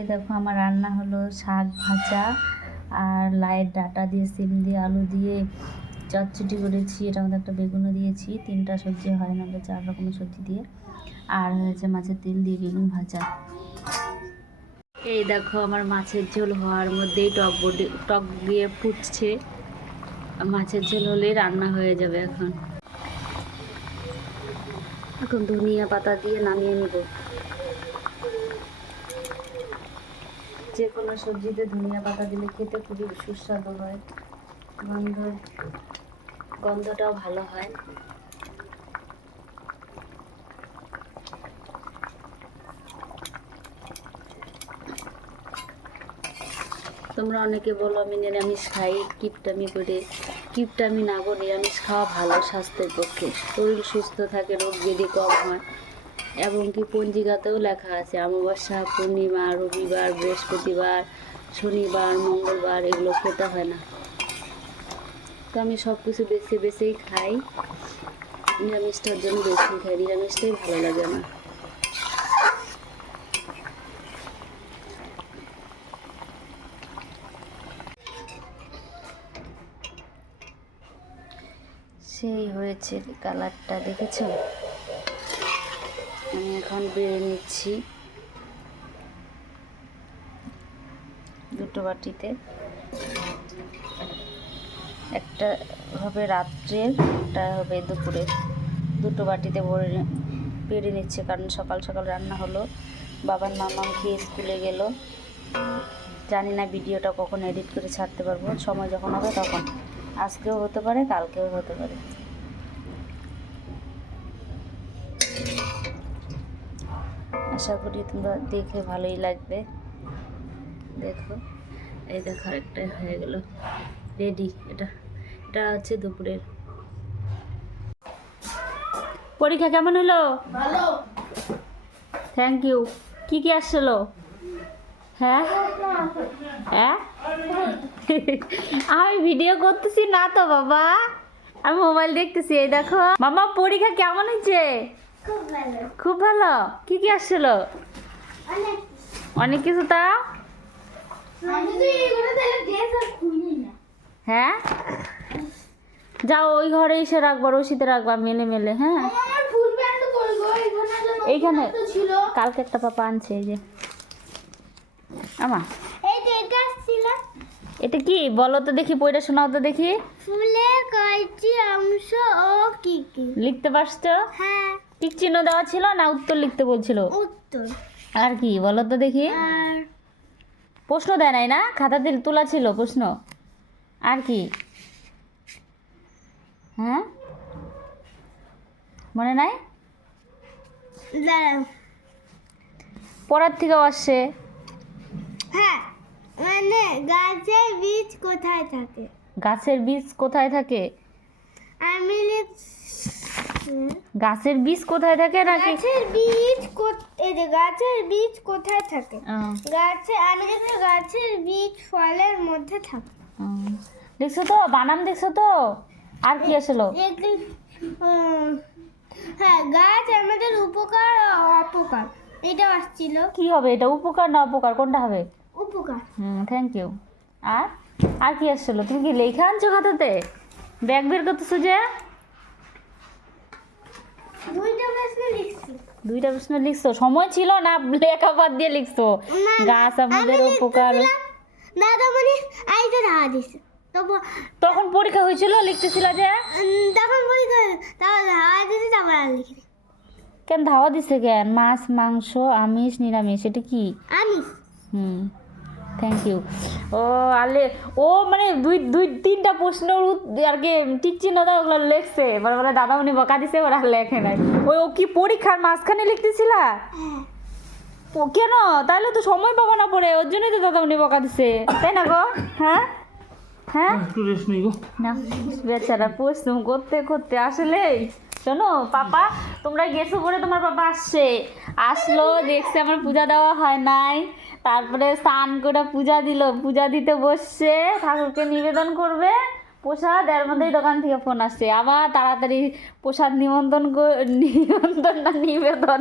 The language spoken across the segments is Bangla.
এই দেখো আমার রান্না হলো শাক ভাজা আর লাইয়ের ডাঁটা দিয়ে সিম দিয়ে আলু দিয়ে চটচটি করেছি, এটার মধ্যে একটা বেগুনও দিয়েছি। 3টা সবজি হয়, নাহলে 4 রকমের সবজি দিয়ে। আর হয়েছে মাছের তেল দিয়ে বেগুন ভাজা। এই দেখো আমার মাছের ঝোল হওয়ার মধ্যেই টক দিয়ে ফুটছে। মাছের ঝোল হলেই রান্না হয়ে যাবে। এখন ধনিয়া পাতা দিয়ে নামিয়ে নেব। যে কোনো সবজিতে ধনিয়া পাতা দিলে খেতে খুবই সুস্বাদু হয়, গন্ধটাও ভালো হয়। তোমরা অনেকে বলো আমি নিরামিষ খাই, কিপটামি করে। কিপটামি না গো, নিরামিষ খাওয়া ভালো স্বাস্থ্যের পক্ষে। শরীর সুস্থ থাকে, রোগ ব্যাধি কম হয়। এবং কি পঞ্জিকাতেও লেখা আছে অমাবস্যা, পূর্ণিমা, রবিবার, বৃহস্পতিবার, শনিবার, মঙ্গলবার এগুলো খেতে হয় না। তো আমি সব কিছু বেছে বেছেই খাই, নিরামিষটার জন্য বেশি খাই, নিরামিষটাই ভালো লাগে না। সেই হয়েছে কালারটা, দেখেছো? আমি এখন বেড়ে নিচ্ছি দুটো বাটিতে। একটা হবে রাত্রের, একটা হবে দুপুরের। দুটো বাটিতে বেড়ে নিচ্ছে, কারণ সকাল সকাল রান্না হলো। বাবার মামা খেয়ে স্কুলে গেল। জানি না ভিডিওটা কখন এডিট করে ছাড়তে পারবো, সময় যখন হবে তখন। আজকেও হতে পারে, কালকেও হতে পারে। আশা করি তোমরা দেখে ভালোই লাগবে। দেখো, এই দেখো আরেকটা হয়ে গেল রেডি। এটা হচ্ছে দুপুরের। পরীক্ষা কেমন হলো? ভালো। Thank you. কি কি আসলো? হ্যাঁ হ্যাঁ আমি ভিডিও করতেছি না তো বাবা, আমি মোবাইল দেখতেছি। এই দেখো মামা, পরীক্ষা কেমন হয়েছে? খুব ভালো। খুব ভালো। কি কি আসলো? অনেক কিছু। তা আমি তো এইগুলো তাহলে ড্রেস আর খুলি না। হ্যাঁ, যাও ওই ঘরে এসে রাখবা, রশিদে রাখবা মেলে মেলে। হ্যাঁ, আমার ফুল প্যান্ট কই গো? এইখানে তো ছিল। কালকে একটা পাপা আনছে। এই যে আমা, এই যে এটা ছিল। এটা কি বলো তো দেখি, বইটা শোনাও তো দেখি। ফুলের কয়টি অংশ ও কি কি? লিখতে পারছো? হ্যাঁ। টিক চিহ্ন দেওয়া ছিল না উত্তর লিখতে বলছিল? উত্তর। আর কি বলো তো দেখি। আর প্রশ্ন দেয় নাই না, খাতাতে তোলা ছিল প্রশ্ন। আর কি? হ্যাঁ, মনে নাই? দাঁড়াও। পড়ার থেকেও আসছে। হ্যাঁ, মানে গাছের বীজ কোথায় থাকে? গাছের বীজ কোথায় থাকে? আমি গাছের বীজ কোথায় থাকে নাকি? গাছের বীজ কোথায় থাকে? আহ, আমি লিখছি গাছের বীজ ফলের মধ্যে থাকে। দেখছো তো, বানাম দেখছো তো। আর কি আসলো? হ্যাঁ, গাছ আমাদের উপকার ও অপকার, এটা আসছিল। কি হবে এটা, উপকার না অপকার, কোনটা হবে? উপকার। Thank you. আর আর কি আসলো? তুমি কি লেখা আনছো খাতাতে? ব্যাগ বের করতেছো যে? দুইটা দুইটা প্রশ্ন প্রশ্ন লিখছি। লিখছো? সময় ছিল না, লেখা বাদ দিয়ে লিখছো? গাছ আমাদের উপকার। দাদামণি আইতে ধাওয়া দিছে। তখন পরীক্ষা হয়েছিল, লিখতেছিল যে? তখন পরীক্ষা, তারপর ধাওয়া দিছে, তারপর আর লিখি। কেন ধাওয়া দিছে কেন? মাছ, মাংস, আমিষ, নিরামিষ, এটা কি? আমিষ। Thank you. ও আলে, ও মানে দুই তিনটা প্রশ্নের আর কি টিক চিহ্ন দাও, ওগুলো লিখছে। বলে দাদামণি বকা দিছে, ওরা লেখে নাই। ও কি পরীক্ষার মাঝখানে লিখতেছিলা? ও কেন? তাহলে তো সময় পাবো না পড়ে, ওর জন্যই তো দাদামণি বকা দিছে, তাই না গো? হ্যাঁ হ্যাঁ না, বেচারা পরিশ্রম করতে করতে আসলে। শোনো পাপা, তোমরা গেছো পরে তোমার পাপা আসলো, দেখছে আমার পূজা দেওয়া হয় নাই, তারপরে স্নান করে পূজা দিল, পূজা দিতে বসছে, ঠাকুরকে নিবেদন করবে, প্রসাদ এর মধ্যেই দোকান থেকে ফোন আসছে আবার তাড়াতাড়ি প্রসাদ নিমন্ত্রণ না নিবেদন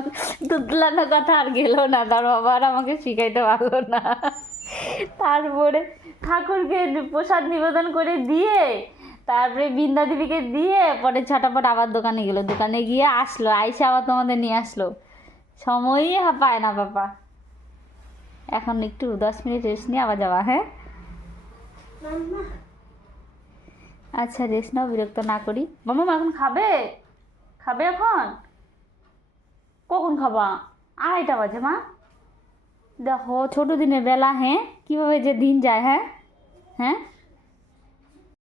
তুতলানোর কথা আর গেল না, তার বাবা আর আমাকে শিখাইতে পারলো না। তারপরে ঠাকুরকে প্রসাদ নিবেদন করে দিয়ে তারপরে বৃন্দা দেবীকে দিয়ে পরে ছটাপট আবার দোকানে গেলো, দোকানে গিয়ে আসলো, আইসে আবার তোমাদের নিয়ে আসলো। সময়ই পায় না বাবা। এখন একটু 10 মিনিট রেস্ট নিয়ে আবার যাওয়া। হ্যাঁ আচ্ছা রেস্ট নাও, বিরক্ত না করি। মামা এখন খাবে? খাবে এখন? কখন খাবা? 2:30 বাজে মা। দেখো ছোটো দিনের বেলা, হ্যাঁ কীভাবে যে দিন যায়। হ্যাঁ হ্যাঁ